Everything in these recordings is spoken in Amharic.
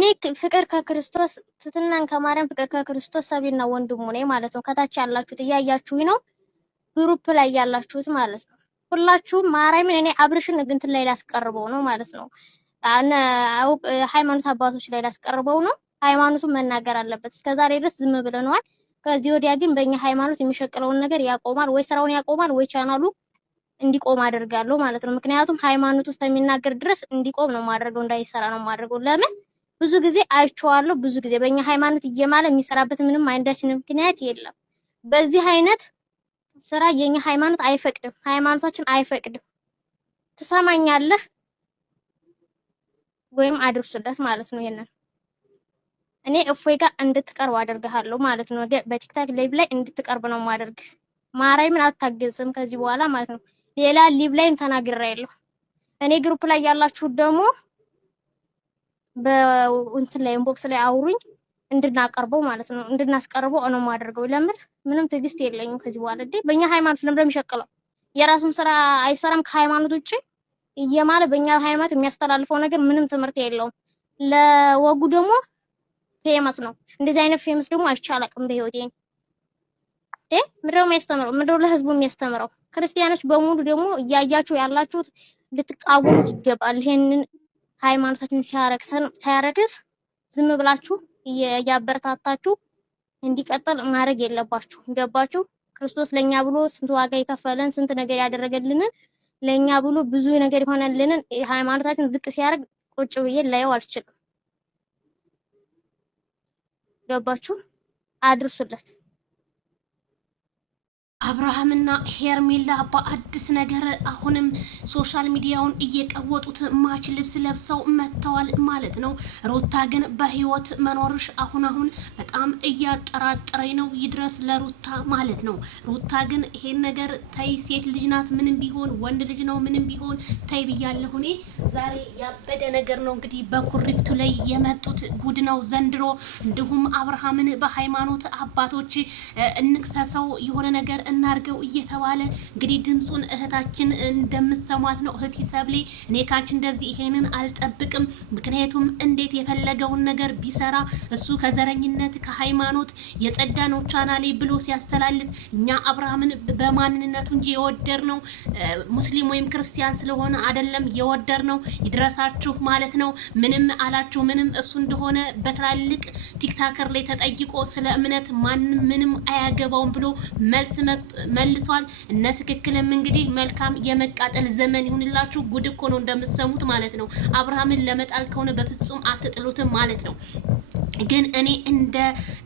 እኔ ፍቅር ከክርስቶስ ትትናን ከማርያም ፍቅር ከክርስቶስ ሰብሊና ወንድሙ ነኝ ማለት ነው። ከታች ያላችሁት እያያችሁኝ ነው፣ ግሩፕ ላይ ያላችሁት ማለት ነው። ሁላችሁም ማርያምን እኔ አብርሽን እንትን ላይ ላስቀርበው ነው ማለት ነው። ሃይማኖት አባቶች ላይ ላስቀርበው ነው። ሃይማኖቱን መናገር አለበት። እስከዛሬ ድረስ ዝም ብለነዋል። ከዚህ ወዲያ ግን በእኛ ሃይማኖት የሚሸቅለውን ነገር ያቆማል ወይ ስራውን ያቆማል ወይ ቻናሉ እንዲቆም አደርጋለሁ ማለት ነው። ምክንያቱም ሃይማኖት ውስጥ የሚናገር ድረስ እንዲቆም ነው ማድረገው፣ እንዳይሰራ ነው ማድረገው። ለምን ብዙ ጊዜ አይቼዋለሁ። ብዙ ጊዜ በእኛ ሃይማኖት እየማለ የሚሰራበት ምንም አንዳች ምክንያት የለም። በዚህ አይነት ስራ የኛ ሃይማኖት አይፈቅድም፣ ሃይማኖታችን አይፈቅድም። ትሰማኛለህ ወይም አድርሱለት ማለት ነው። ይሄንን እኔ እፎይ ጋር እንድትቀርብ አደርግሃለሁ ማለት ነው። በቲክታክ ላይቭ ላይ እንድትቀርብ ነው ማደርግ። ማርያምን አታገዝም ከዚህ በኋላ ማለት ነው። ሌላ ሊቭ ላይም ተናግሬያለሁ። እኔ ግሩፕ ላይ ያላችሁት ደግሞ በእንትን ላይ ኢንቦክስ ላይ አውሩኝ እንድናቀርበው ማለት ነው። እንድናስቀርበው ነው ማደርገው። ለምን ምንም ትዕግስት የለኝም ከዚህ በኋላ እንዴ። በእኛ ሃይማኖት ለምን የሚሸቅለው የራሱን ስራ አይሰራም ከሃይማኖት ውጪ እየማለ በእኛ ሃይማኖት የሚያስተላልፈው ነገር ምንም ትምህርት የለውም። ለወጉ ደግሞ ፌመስ ነው። እንደዚህ አይነት ፌመስ ደግሞ አይቻላቅም በህይወቴ ምንድነው የሚያስተምረው? ምንድነው ለህዝቡ የሚያስተምረው? ክርስቲያኖች በሙሉ ደግሞ እያያችሁ ያላችሁት ልትቃወሙት ይገባል። ይሄንን ሃይማኖታችን ሲያረክስ ዝም ብላችሁ እያበረታታችሁ እንዲቀጥል ማድረግ የለባችሁ። ገባችሁ? ክርስቶስ ለኛ ብሎ ስንት ዋጋ የከፈለን ስንት ነገር ያደረገልንን ለኛ ብሎ ብዙ ነገር የሆነልንን ሃይማኖታችን ዝቅ ሲያደርግ ቁጭ ብዬ ላየው አልችልም። ገባችሁ? አድርሱለት። አብርሃምና ሄርሜላ በአዲስ ነገር አሁንም ሶሻል ሚዲያውን እየቀወጡት ማች ልብስ ለብሰው መጥተዋል ማለት ነው። ሩታ ግን በህይወት መኖርሽ አሁን በጣም እያጠራጠረኝ ነው። ይድረስ ለሩታ ማለት ነው። ሩታ ግን ይሄን ነገር ተይ፣ ሴት ልጅ ናት፣ ምንም ቢሆን ወንድ ልጅ ነው፣ ምንም ቢሆን ተይ ብያለሁ። እኔ ዛሬ ያበደ ነገር ነው እንግዲህ በኩሪፍቱ ላይ የመጡት ጉድ ነው ዘንድሮ። እንዲሁም አብርሃምን በሃይማኖት አባቶች እንክሰሰው የሆነ ነገር እናርገው እየተባለ እንግዲህ ድምጹን እህታችን እንደምትሰማት ነው። እህት ሰብሌ እኔ ካንቺ እንደዚህ ይሄንን አልጠብቅም። ምክንያቱም እንዴት የፈለገውን ነገር ቢሰራ እሱ ከዘረኝነት ከሃይማኖት የጸዳ ነው ቻናሌ ብሎ ሲያስተላልፍ እኛ አብርሃምን በማንነቱ እንጂ የወደር ነው ሙስሊም ወይም ክርስቲያን ስለሆነ አይደለም የወደር ነው። ይድረሳችሁ ማለት ነው። ምንም አላችሁ ምንም እሱ እንደሆነ በትላልቅ ቲክታከር ላይ ተጠይቆ ስለ እምነት ማንም ምንም አያገባውም ብሎ መልሷል። እነ ትክክልም እንግዲህ መልካም የመቃጠል ዘመን ይሁንላችሁ። ጉድ እኮ ነው እንደምትሰሙት ማለት ነው። አብርሃምን ለመጣል ከሆነ በፍጹም አትጥሉትም ማለት ነው። ግን እኔ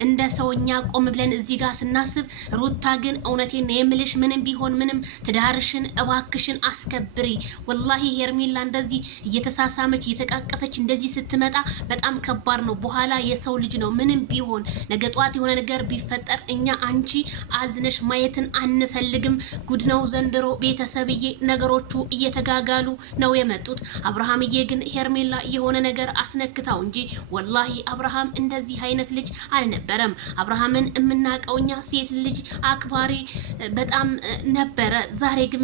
እንደ ሰውኛ ቆም ብለን እዚህ ጋር ስናስብ ሩታ ግን እውነቴን ነው የምልሽ፣ ምንም ቢሆን ምንም ትዳርሽን እባክሽን አስከብሪ። ወላሂ ሄርሜላ እንደዚህ እየተሳሳመች እየተቃቀፈች እንደዚህ ስትመጣ በጣም ከባድ ነው። በኋላ የሰው ልጅ ነው ምንም ቢሆን ነገ ጧት የሆነ ነገር ቢፈጠር እኛ አንቺ አዝነሽ ማየትን አንፈልግም። ጉድ ነው ዘንድሮ ቤተሰብዬ። ነገሮቹ እየተጋጋሉ ነው የመጡት። አብርሃምዬ ግን ሄርሜላ የሆነ ነገር አስነክታው እንጂ ወላሂ አብርሃም እንደዚህ አይነት ልጅ አልነበረም። አብርሃምን የምናውቀው እኛ ሴት ልጅ አክባሪ በጣም ነበረ። ዛሬ ግን